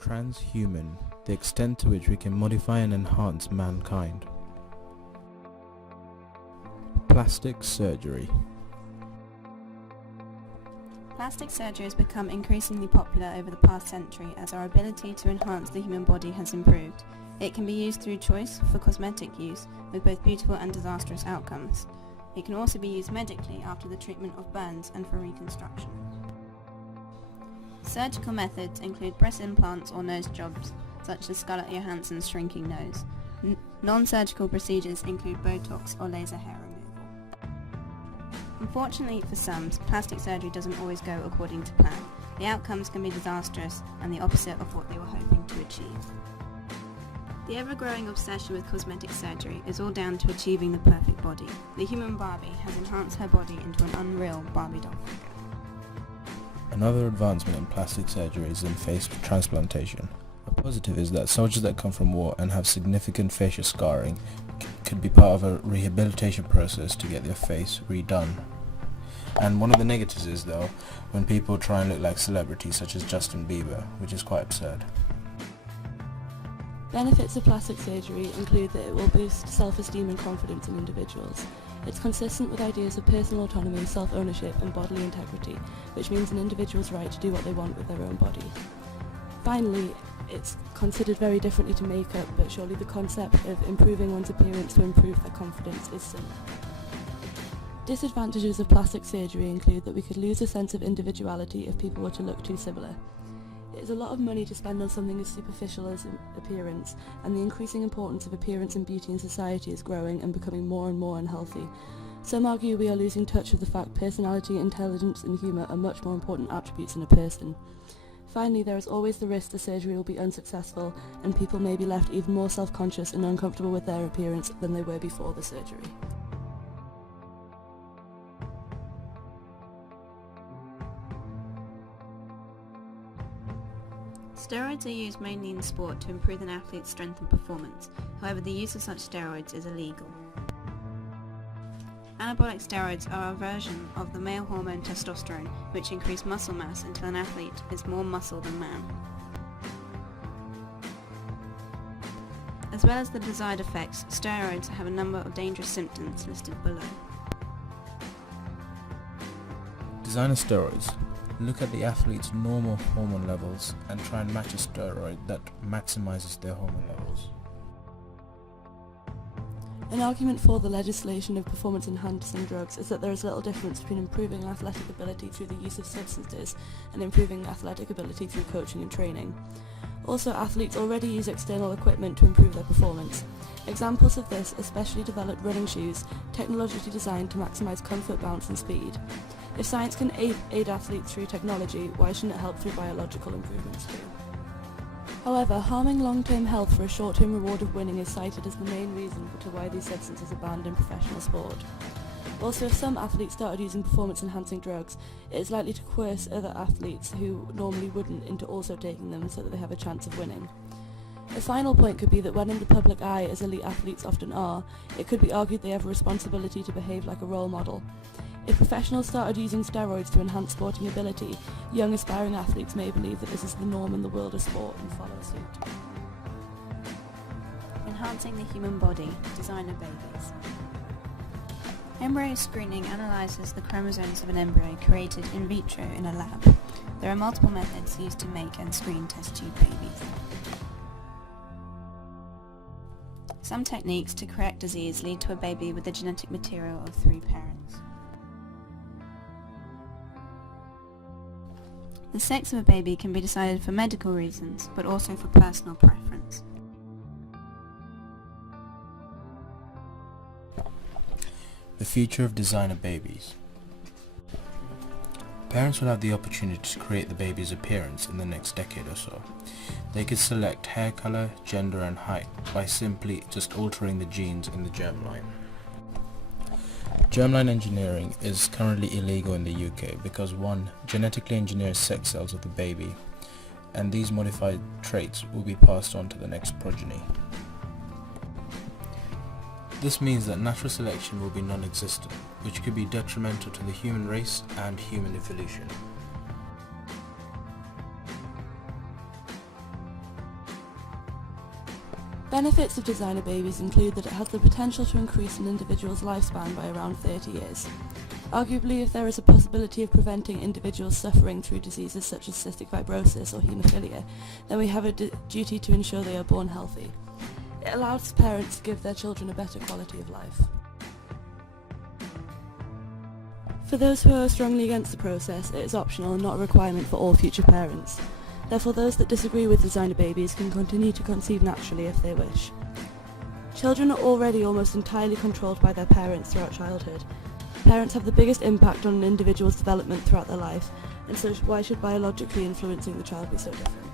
Transhuman, the extent to which we can modify and enhance mankind. Plastic surgery. Plastic surgery has become increasingly popular over the past century as our ability to enhance the human body has improved. It can be used through choice for cosmetic use, with both beautiful and disastrous outcomes. It can also be used medically after the treatment of burns and for reconstruction. Surgical methods include breast implants or nose jobs, such as Scarlett Johansson's shrinking nose. Non-surgical procedures include Botox or laser hair removal. Unfortunately for some, plastic surgery doesn't always go according to plan. The outcomes can be disastrous and the opposite of what they were hoping to achieve. The ever-growing obsession with cosmetic surgery is all down to achieving the perfect body. The human Barbie has enhanced her body into an unreal Barbie doll figure. Another advancement in plastic surgery is in face transplantation. A positive is that soldiers that come from war and have significant facial scarring could be part of a rehabilitation process to get their face redone. And one of the negatives is, though, when people try and look like celebrities such as Justin Bieber, which is quite absurd. Benefits of plastic surgery include that it will boost self-esteem and confidence in individuals. It's consistent with ideas of personal autonomy, self-ownership and bodily integrity, which means an individual's right to do what they want with their own body. Finally, it's considered very differently to makeup, but surely the concept of improving one's appearance to improve their confidence is similar. Disadvantages of plastic surgery include that we could lose a sense of individuality if people were to look too similar. It is a lot of money to spend on something as superficial as appearance, and the increasing importance of appearance and beauty in society is growing and becoming more and more unhealthy. Some argue we are losing touch with the fact personality, intelligence and humour are much more important attributes in a person. Finally, there is always the risk the surgery will be unsuccessful and people may be left even more self-conscious and uncomfortable with their appearance than they were before the surgery. Steroids are used mainly in sport to improve an athlete's strength and performance. However, the use of such steroids is illegal. Anabolic steroids are a version of the male hormone testosterone, which increase muscle mass until an athlete is more muscle than man. As well as the desired effects, steroids have a number of dangerous symptoms listed below. Designer steroids. Look at the athlete's normal hormone levels and try and match a steroid that maximizes their hormone levels. An argument for the legislation of performance-enhancing drugs is that there is little difference between improving athletic ability through the use of substances and improving athletic ability through coaching and training. Also, athletes already use external equipment to improve their performance. Examples of this are specially developed running shoes, technologically designed to maximize comfort, bounce and speed. If science can aid athletes through technology, why shouldn't it help through biological improvements too? However, harming long-term health for a short-term reward of winning is cited as the main reason to why these substances are banned in professional sport. Also, if some athletes started using performance-enhancing drugs, it is likely to coerce other athletes who normally wouldn't into also taking them so that they have a chance of winning. A final point could be that when in the public eye, as elite athletes often are, it could be argued they have a responsibility to behave like a role model. If professionals started using steroids to enhance sporting ability, young aspiring athletes may believe that this is the norm in the world of sport and follow suit. Enhancing the human body, designer babies. Embryo screening analyzes the chromosomes of an embryo created in vitro in a lab. There are multiple methods used to make and screen test tube babies. Some techniques to correct disease lead to a baby with the genetic material of 3 parents. The sex of a baby can be decided for medical reasons, but also for personal preference. The future of designer babies. Parents will have the opportunity to create the baby's appearance in the next decade or so. They could select hair color, gender and height by simply just altering the genes in the germline. Germline engineering is currently illegal in the UK because one genetically engineers sex cells of the baby, and these modified traits will be passed on to the next progeny. This means that natural selection will be non-existent, which could be detrimental to the human race and human evolution. Benefits of designer babies include that it has the potential to increase an individual's lifespan by around 30 years. Arguably, if there is a possibility of preventing individuals suffering through diseases such as cystic fibrosis or haemophilia, then we have a duty to ensure they are born healthy. It allows parents to give their children a better quality of life. For those who are strongly against the process, it is optional and not a requirement for all future parents. Therefore, those that disagree with designer babies can continue to conceive naturally if they wish. Children are already almost entirely controlled by their parents throughout childhood. Parents have the biggest impact on an individual's development throughout their life, and so why should biologically influencing the child be so different?